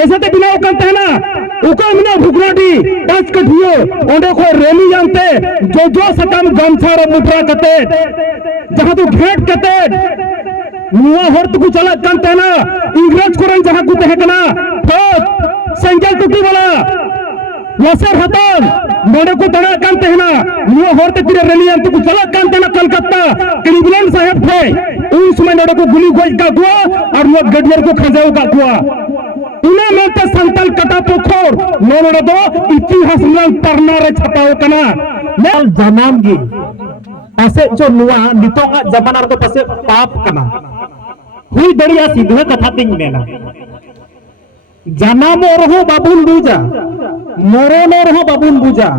ऐसे ते बिना ओकन तहना उका मिना भुगराडी पांच कठियो ओंडे को रेली जानते जो सकम गमछार मुद्रा कते जहां तो घेट कते नुआ हर्त को चला कान तहना इंग्रज कोरन जहां को तहकना फौज संजल टुटी वाला वसर हतन मोड़े को तड़ा कान तहना नुआ हर्त तिरे रेली जानते को चला कान तहना कलकत्ता क्लीवलैंड साहब थे उन समय नोड़े को गुली गोज का कुआ और वो गडियर को खजाओ का कुआ उन्हें मेंते संतल कटा पोखोर नोड़े दो इतिहास में पढ़ना रे छपाओ कना मैं जमाम गी पासे जो नुआ नितोंगा जमाना तो पासे पाप कना हुई दरिया सीधा कथा तिंग मेना जनाम रहो बाबुन बुजा मरण रहो बाबुन बुजा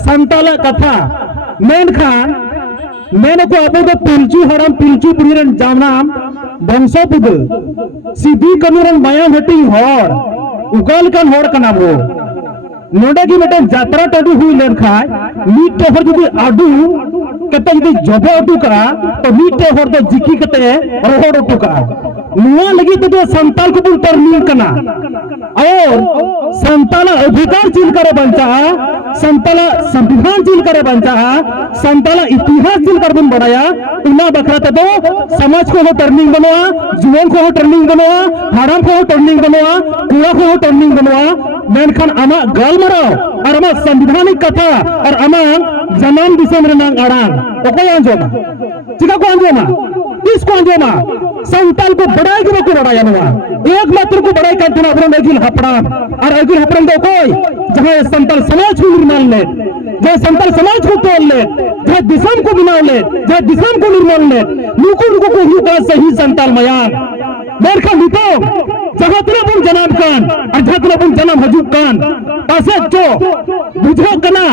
संतल कथा मेनखान मैंने को अब तो पिलचू हरम पिलचू बुढ़ीरन जामनाम बंशो पुद सीधी कनुरन माया हटी हर उगल कन हर कना बो नोडे की बेटे यात्रा टडू हुई लेन खाय मीट टोहर जुदी आडू कते जुदी जबे अडू करा तो मीट टोहर तो जिकी कते रोहड़ अडू करा नुआ लगी तो संताल को बुन टर्निंग कना और संताल अधिकार चील करे बंचा संताल संविधान चील करे बंचा संताल इतिहास चील कर बुन बढ़ाया उना बखरा तो समाज को हो टर्निंग बनवा जुवन को हो टर्निंग बनवा हराम को हो टर्निंग बनवा कूड़ा को हो टर्निंग बनवा मेनखान आमा गाल मराओ और आमा संविधानिक कथा और आमा जनाम दिसम रेनांग आड़ांग ओको आंजोमा चिका को आंजोमा किसको आंजोमा संताल को बड़ाई के को बड़ाया नवा एक मात्र को बड़ाई करते ना अपने अगिल हपड़ाम और अगिल हपड़ाम दो कोई जहां संताल समाज को निर्माण ले जहां संताल समाज को तोड़ ले जहां दिसम को बिना ले जहां दिसम को निर्माण ले नुको को ही का सही संताल मयान मेरखा नितो जहां तुला बुन जनाब कान और जहां तुला बुन जनाब हजूब कान पासे जो बुझो कना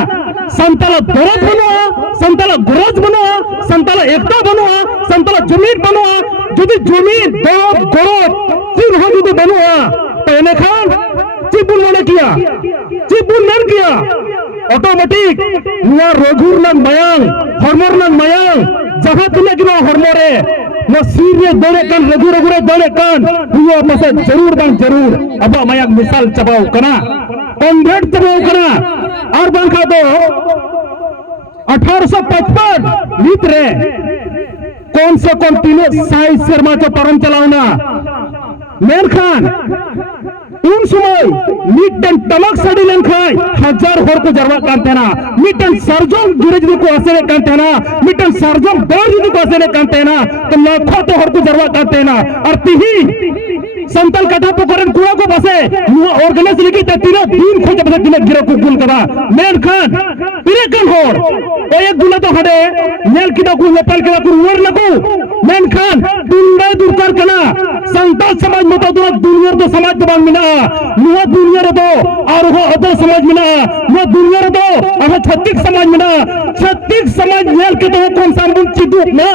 संताल दरद बनवा संताल गरज बनवा संताल एकता बनवा संताल जमीन बनवा যদি জমির দরদ গরদ চির যদি बनवा पहले खान चिपुल ने किया चिपुल ने किया ऑटोमेटिक नुआ रोगुर नंग मयांग हॉर्मोन नंग मयांग जहां तुले किना हॉर्मोरे वो सीरियस दौरे कान रगुरे दौरे कान हुआ मसे जरूर बन जरूर अब मयांग मिसाल चबाओ कना कन्वर्ट चबाओ कना और बंखा दो 1855 मित्र कौन से कौन तीनों साइज शर्मा को परम चलावना मेर खान उन समय मिटन तमक सड़ी लेन खाए हजार होर को जरवा कांते ना मिटन सरजों गिरज को असरे कांते ना मिटन सरजों दर्ज को असरे कांते ना तो लाखों तो होर को जरवा कांते ना और तिही संतल कथा पोखरन कुआ को बसे नुआ ऑर्गेनाइज लिखी ते तीनों दिन खोज बसे दिले गिरो को गुल कदा मेर खान तिरे कन होर एक गुला तो हडे नेल किदा को नेपाल किदा को वर लगो मेन खान दुंडा दुरकार कना संताल समाज मत दो दुनिया तो समाज तो बांग मिना नुआ दुनिया रे दो और वो अदर समाज मिना नुआ दुनिया रे दो और छत्तीस समाज मिना छत्तीस समाज नेल के तो कौन सामबुन चिदू ना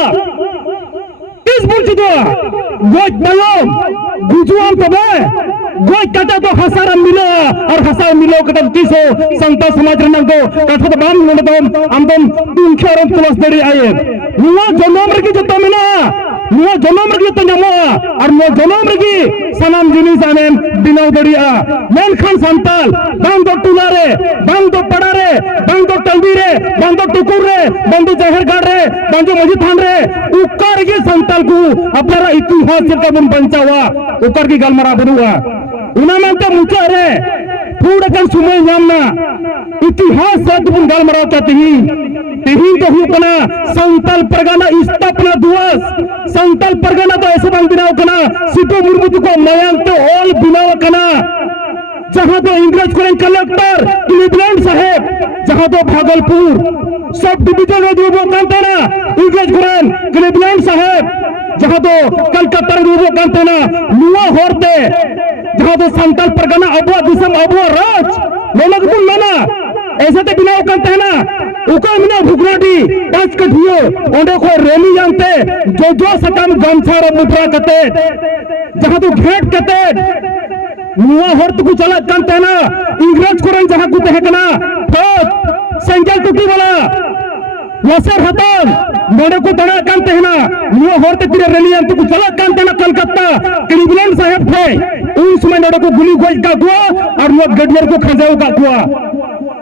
किस बुन चिदू गोज बयोम गुजुआम तबे गोज कटा तो हसारा मिलो और हसारा मिलो कटा किसो संताल समाज रे नंगो कथा तो बांग मिलो दो आमदम तुम खेरम तुलस दड़ी आये नुआ जनम रे की जतो मिना नुआ जनम रे तो नमो और नुआ जनम रे सनम जिनिस आनेम बिनाव दड़िया मेन खान संताल बांग दो टुलारे बांग दो पड़ारे बांग दो टंबीरे बांग दो टुकुर रे बांग दो जहरगढ़ रे बांग दो मजी थान रे उकर के संताल को अपना इतिहास के बन बंचावा उकर की गलमरा बनुआ उना मानते मुचा रे पूरा कन सुमय नामना इतिहास से तुम गलमरा कहते ही तिही तो ही कना संताल परगना स्थापना दिवस संताल परगना तो ऐसे बंग बिनाव कना सिद्धू मुर्मू को मयांग तो ऑल बिनाव कना जहां तो इंग्रज को कलेक्टर क्लीवलैंड साहेब जहां तो भागलपुर सब डिवीजन में दो कांते ना इंग्रज को क्लीवलैंड साहेब जहां तो कलकत्ता में दो कांते ना नुआ होरते जहां तो संताल परगना अबुआ दिसम अबुआ राज लोग बुन लेना ऐसे तो बिनाव कांते ना उका मिना भुगराडी पांच कठियो ओंडे को रेली जानते जो सकम गमछार मुद्रा कते जहां तो घेट कते नुआ हर्त को चला कांते ना इंग्रज को जहां को तहकना फौज संजल टुटी वाला वसर हतन नोडे को तड़ा कान तेहना नुआ होरते तिरे रेलियन तो चला कान तेना कलकत्ता क्लिवलैंड साहेब थे उन समय नोडे को गुली गोज का गुआ और नुआ गडियर को खजाओ का गुआ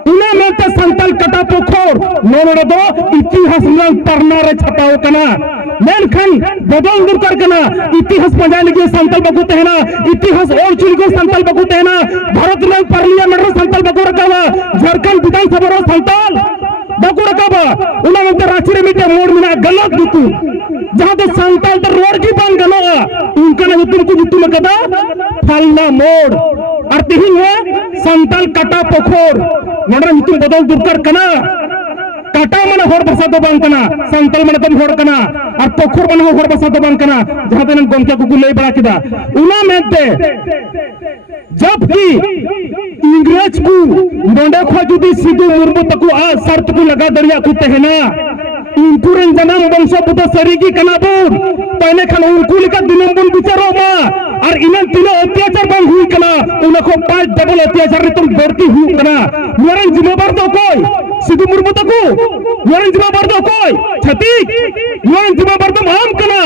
उना मेंते संताल कटा पोखर नोडे दो इतिहास में पढ़ना रे छपाओ कना मेनखान बदल दूर कर कना इतिहास पंजाय लगे संताल बकु तेहना इतिहास और चुलगो संताल बकु तेहना भारत में पार्लियामेंट रे संताल बकु रकावा झारखंड विधानसभा रे संताल बकु रकावा उना मेंते रांची रे मिटे मोड़ मिना गलत दितु जहां तो संताल तो रोड की बांग गनोआ उनका ना तुमको दितु लकदा फलना मोड़ और तिही हुआ संताल कटा पोखर नोडरा हितु बदल दूर कर कना काटा मन होर बसा दो बांग कना संतल मन तम होर कना और पोखर मन होर बसा दो बांग कना जहां तेन गोमके को लई बड़ा किदा उना मेंते जबकि इंग्रेज को नोडे खो जुदी सिद्धू मुर्मू तको आ शर्त को लगा दरिया को तेहना इंकुरन जन्म वंश पुत सरीगी कनाबुर पहले खन उनको लिखा दिनम बन बिचारो मा और इनन तीनों अत्याचार बंद हुई कना उनको 5 डबल अत्याचार रे तुम बढ़ती हुई कना मेरन जिम्मेदार तो कोई सिद्धू मुर्मू तको मेरन जिम्मेदार तो कोई छतीक मेरन जिम्मेदार तो आम कना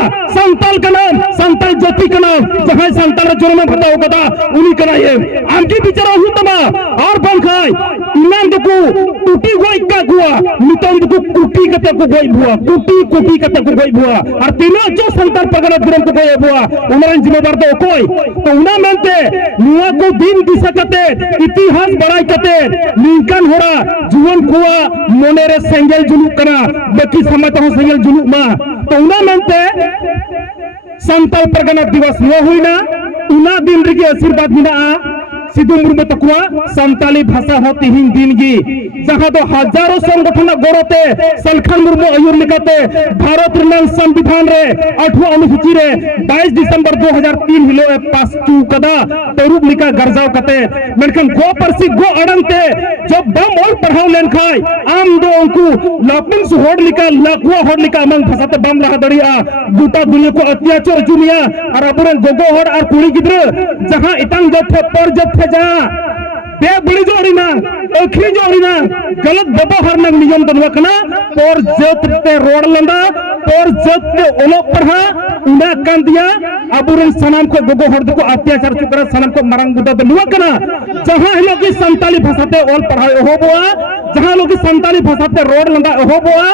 संताल जाति कना जहां संताल जन्म बताओ कदा उनी कना ये आमकी बिचारा हु तमा और बंखाय इनन दको टूटी गोई का गुआ नितन दको कुटी कते को गोई बुआ कुटी कते को गोई बुआ और तीनों जो संताल पगना गुरम को गोई बुआ उनरन जिम्मेदार तो कोई तो उना मेंते नुआ को दिन दिशा कते इतिहास बड़ाई कते लिंकन होड़ा जीवन कुआ मोनेरे सेंगल जुलुक कना बाकी समय तो सेंगल जुलुक मा तो उना मेंते संताल परगना दिवस नुआ हुईना उना दिन रे आशीर्वाद मिना सिद्धू मुर्मू तकुआ संताली भाषा होती हिंद दिन गी जहां तो हजारों संगठन गोरते सलखन मुर्मू आयुर लिखते भारत रनल संविधान रे 8वां अनुसूची रे 22 दिसंबर 2003 हिलो पास चुकदा तरुप लिखा गरजाव कते मेनखन गो परसी गो अडंते जब बम और पढ़ाव लेन खाय आम दो उनको लापिन से होड़ लिखा लाखवा होड़ लिखा मंग फसाते बम रहा दड़िया गोटा दुनिया को अत्याचार जुनिया और अपने गोगो होड़ और कुड़ी गिद्र जहां इतंग जथे पर जथे जा बे बड़ी जोड़ीना अखरी जोड़ीना गलत व्यवहार न नियम दनवा कना पर जत ते रोड लंदा पर जत ते ओलोक पढ़ा उना कान दिया अबुरन सनाम को गोगो हर्द को अत्याचार चुकरा सनाम को मरंग बुदा दनवा कना जहां हम लोग की संताली भाषा ते ओल पढ़ाए हो बोआ जहां लोग की संताली भाषा ते रोड लंदा हो बोआ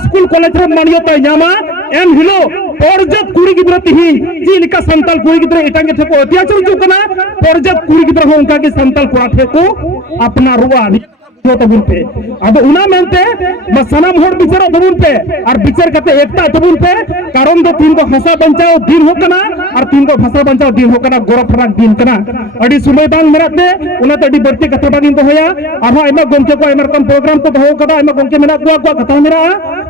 स्कूल कॉलेज रे मानियता यामा एम हिलो परजत कुड़ी गिद्रा तिही जीलिका संताल कुड़ी गिद्रा इटांगे ठेको अत्याचार चुकना परजत कुड़ी गिद्रा हो उनका के संताल कुड़ा ठेको अपना रुआ तो तबुन पे अब उना मेंते मसनाम होड़ बिचारा तबुन पे और बिचार कते एकता तबुन पे कारण दो तीन को हंसा बंचाओ दिन हो कना और तीन को भाषा बंचाओ दिन हो कना गोरा फराक दिन कना अडी सुमय बांग मेराते उना तो अडी बढ़ती कथा बागिन तो होया आरो आइमा गोमके को आइमा रकम प्रोग्राम तो हो कदा आइमा गोमके मेना को कथा मेरा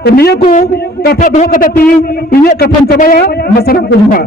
तो निया को कथा दो कदा ती इने कथन चबाया मसनाम को जुहा